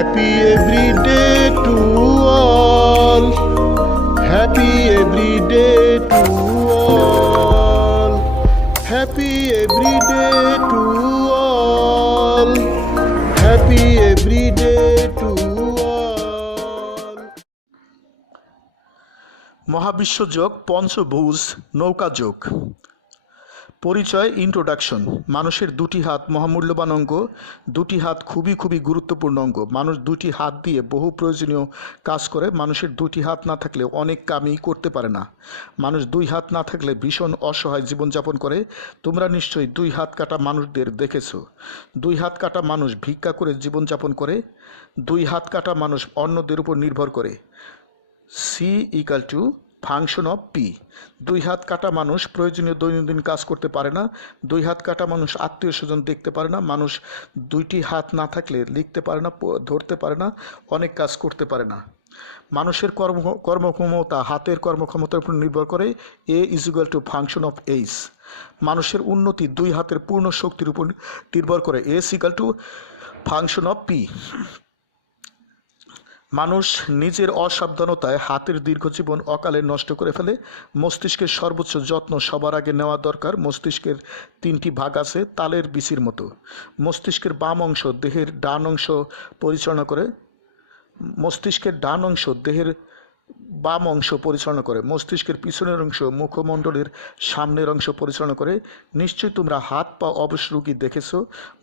Happy every day to all. Happy every day to all. Happy every day to all. Happy every day to all. মহাবিশ্বযোগ পঞ্চভুজ নৌকাযোগ পরিচয় introduction মানুষের দুটি হাত মহামূল্যবান অঙ্গ, দুটি হাত খুবই খুবই গুরুত্বপূর্ণ অঙ্গ। মানুষ দুটি হাত দিয়ে বহু প্রয়োজনীয় কাজ করে, মানুষের দুটি হাত না থাকলে অনেক কামই করতে পারে না। মানুষ দুই হাত না থাকলে ভীষণ অসহায় জীবনযাপন করে। তোমরা নিশ্চয়ই দুই হাত কাটা মানুষদের দেখেছ। দুই হাত কাটা মানুষ ভিক্ষা করে জীবনযাপন করে। দুই হাত কাটা মানুষ অন্যদের উপর নির্ভর করে। C equal to function of P. দুই হাত কাটা মানুষ প্রয়োজনীয় দৈনন্দিন কাজ করতে পারে না। দুই হাত কাটা মানুষ আত্মীয় স্বজন দেখতে পারে না। মানুষ দুইটি হাত না থাকলে লিখতে পারে না ধরতে পারে না, অনেক কাজ করতে পারে না। মানুষের কর্ম, কর্মক্ষমতা হাতের কর্মক্ষমতার উপর নির্ভর করে। A is equal to function of H মানুষের উন্নতি দুই হাতের পূর্ণ শক্তির উপর নির্ভর করে। S equal to function of P. মানুষ নিজের অসাবধানতায় হাতের দীর্ঘ জীবন অকালে নষ্ট করে ফেলে। মস্তিষ্কের সর্বোচ্চ যত্ন সবার আগে নেওয়া দরকার। মস্তিষ্কের তিনটি ভাগ আছে, তালের বিচির মতো। মস্তিষ্কের বাম অংশ দেহের ডান অংশ পরিচালনা করে। মস্তিষ্কের ডান অংশ দেহের বাম অংশ পরিচালনা করে, মস্তিষ্কের পিছনের অংশ, মুখমণ্ডলের সামনের অংশ পরিচালনা করে। নিশ্চয়ই তোমরা হাত পা অবশ রুগী দেখেছ,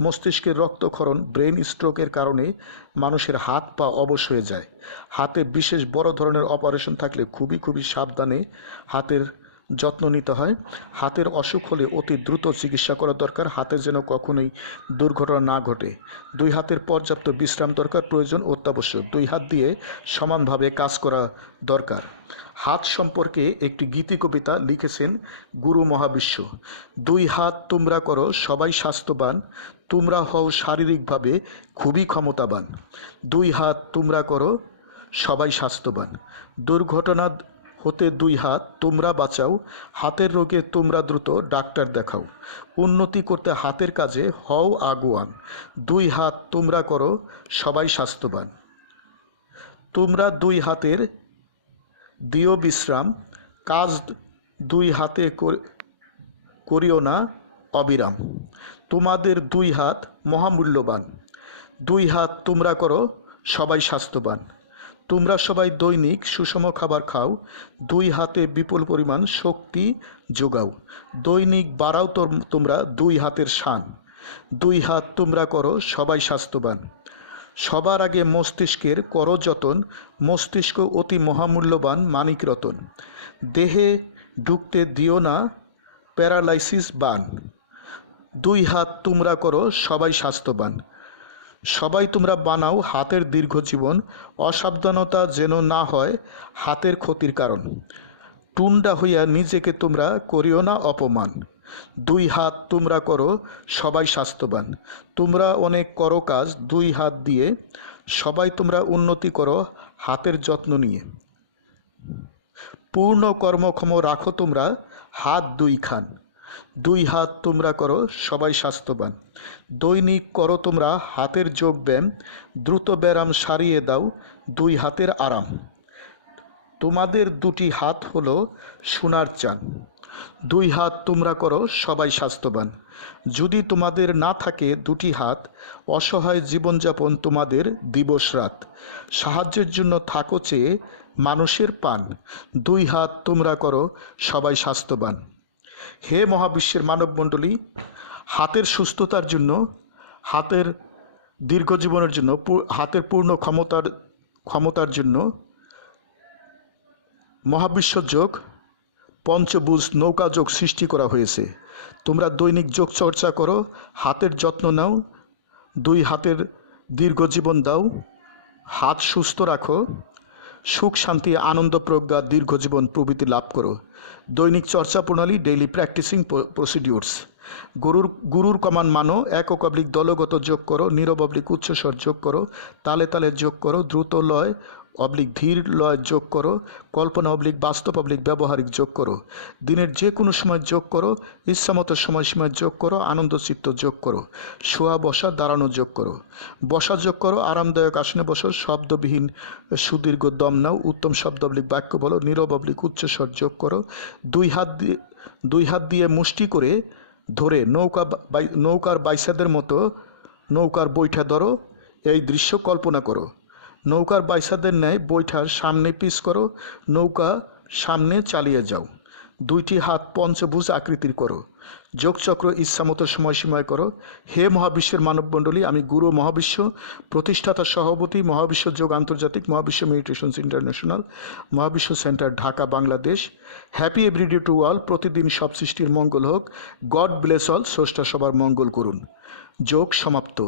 মস্তিষ্কের রক্তক্ষরণ, ব্রেন স্ট্রোকের কারণে মানুষের হাত পা অবশ হয়ে যায়। হাতে বিশেষ বড় ধরনের অপারেশন থাকলে খুবই খুবই সাবধানে হাতের যত্ন নিতে হয়। হাতের অসুখ হলে অতি দ্রুত চিকিৎসা করা দরকার। হাতে যেন কখনোই দুর্ঘটনা না ঘটে। দুই হাতের পর্যাপ্ত বিশ্রাম দরকার, প্রয়োজন অত্যাবশ্যক। দুই হাত দিয়ে সমানভাবে কাজ করা দরকার। হাত সম্পর্কে একটি গীতি কবিতা লিখেছেন গুরু মহাবিশ্ব। দুই হাত তোমরা করো, সবাই স্বাস্থ্যবান। তোমরা হও শারীরিকভাবে খুবই ক্ষমতাবান। দুই হাত তোমরা করো, সবাই স্বাস্থ্যবান। দুর্ঘটনা হতে দুই হাত তোমরা বাঁচাও, হাতের রোগে তোমরা দ্রুত ডাক্তার দেখাও। উন্নতি করতে হাতের কাজে হও আগুয়ান, দুই হাত তোমরা করো, সবাই স্বাস্থ্যবান। তোমরা দুই হাতের দিও বিশ্রাম, কাজ দুই হাতে কর- করিও না, অবিরাম। তোমাদের দুই হাত মহামূল্যবান, দুই হাত তোমরা করো, সবাই স্বাস্থ্যবান। তোমরা সবাই দৈনিক সুষম খাবার খাও, দুই হাতে বিপুল পরিমাণ শক্তি যোগাও। দৈনিক বাড়াও তোম- তোমরা দুই হাতের শান। দুই হাত তোমরা করো সবাই স্বাস্থ্যবান। সবার আগে মস্তিষ্কের করো যতন মস্তিষ্ক অতি মহামূল্যবান মানিক রতন। দেহে ঢুকতে দিও না, প্যারালাইসিস বান। দুই হাত তোমরা করো সবাই স্বাস্থ্যবান। সবাই তোমরা বানাও হাতের দীর্ঘ জীবন, অসাবধানতা যেন না হয় হাতের ক্ষতির কারণ। টুন্ডা হইয়া নিজেকে তোমরা করিও না অপমান। দুই হাত তোমরা করো, সবাই স্বাস্থ্যবান। তোমরা অনেক করো কাজ, দুই হাত দিয়ে সবাই তোমরা উন্নতি করো হাতের যত্ন নিয়ে। পূর্ণ কর্মক্ষম রাখো তোমরা, হাত দুই খান। দুই হাত তোমরা করো, সবাই স্বাস্থ্যবান। দৈনিক করো তোমরা, হাতের যোগ ব্যায়াম, দ্রুত ব্যায়াম সারিয়ে দাও, দুই হাতের আরাম। তোমাদের দুটি হাত হলো সোনার চান দুই হাত তোমরা করো, সবাই স্বাস্থ্যবান। যদি তোমাদের না থাকে দুটি হাত, অসহায় জীবনযাপন তোমাদের দিবস রাত। সাহায্যের জন্য থাকো চেয়ে মানুষের পান। দুই হাত তোমরা করো, সবাই স্বাস্থ্যবান। হে মহাবিশ্বের মানবমণ্ডলী, হাতের সুস্থতার জন্য, হাতের দীর্ঘ জীবনের জন্য হাতের পূর্ণ ক্ষমতার ক্ষমতার জন্য মহাবিশ্ব যোগ, পঞ্চভুজ নৌকা যোগ সৃষ্টি করা হয়েছে। তোমরা দৈনিক যোগ চর্চা করো, হাতের যত্ন নাও, দুই হাতের দীর্ঘ জীবন দাও, হাত সুস্থ রাখো সুখ, শান্তি, আনন্দ, প্রজ্ঞা, দীর্ঘ জীবন প্রভৃতি লাভ করো। দৈনিক চর্চা প্রণালী ডেইলি প্র্যাকটিসিং প্রসিডিউরস গুরুর গুরুর কমান মানো একক অবলিক দলগত যোগ করো, নিরব অবলিক উচ্চস্বর যোগ করো, তালে তালে যোগ করো, দ্রুত লয় অবলিক ধীর লয় যোগ করো, কল্পনা অবলিক বাস্তব অবলিক ব্যবহারিক যোগ করো। দিনের যে কোনো সময় যোগ করো, ইচ্ছামতো সময়সীমায় যোগ করো আনন্দ চিত্ত যোগ করো। শোয়া, বসা, দাঁড়ানো যোগ করো। বসা যোগ করো, আরামদায়ক আসনে বসো, শব্দবিহীন সুদীর্ঘ দম নাও, উত্তম শব্দ অবলিক বাক্য বলো, নীরব অবলিক উচ্চস্বর যোগ করো। দুই হাত দিয়ে দুই হাত দিয়ে মুষ্টি করে ধরে নৌকা নৌকার বাইসাদের মতো নৌকার বৈঠা ধরো। এই দৃশ্য কল্পনা করো। নৌকার বাইসাদের ন্যায় বৈঠার সামনে পিস করো, নৌকা সামনে চালিয়ে যাও। দুইটি হাত পঞ্চভুজ আকৃতির করো। যোগচক্র ইচ্ছামতো সময়সীমায় করো। হে মহাবিশ্বের মানবমণ্ডলী, আমি গুরু মহাবিশ্ব, প্রতিষ্ঠাতা সভাপতি মহাবিশ্ব যোগ আন্তর্জাতিক মহাবিশ্ব মেডিটেশনস ইন্টারন্যাশনাল, মহাবিশ্ব centre Dhaka, Bangladesh. Happy every day to all, প্রতিদিন সব সৃষ্টির মঙ্গল হোক। গড ব্লেস অল, স্রষ্টা সবার মঙ্গল করুন। যোগ সমাপ্ত।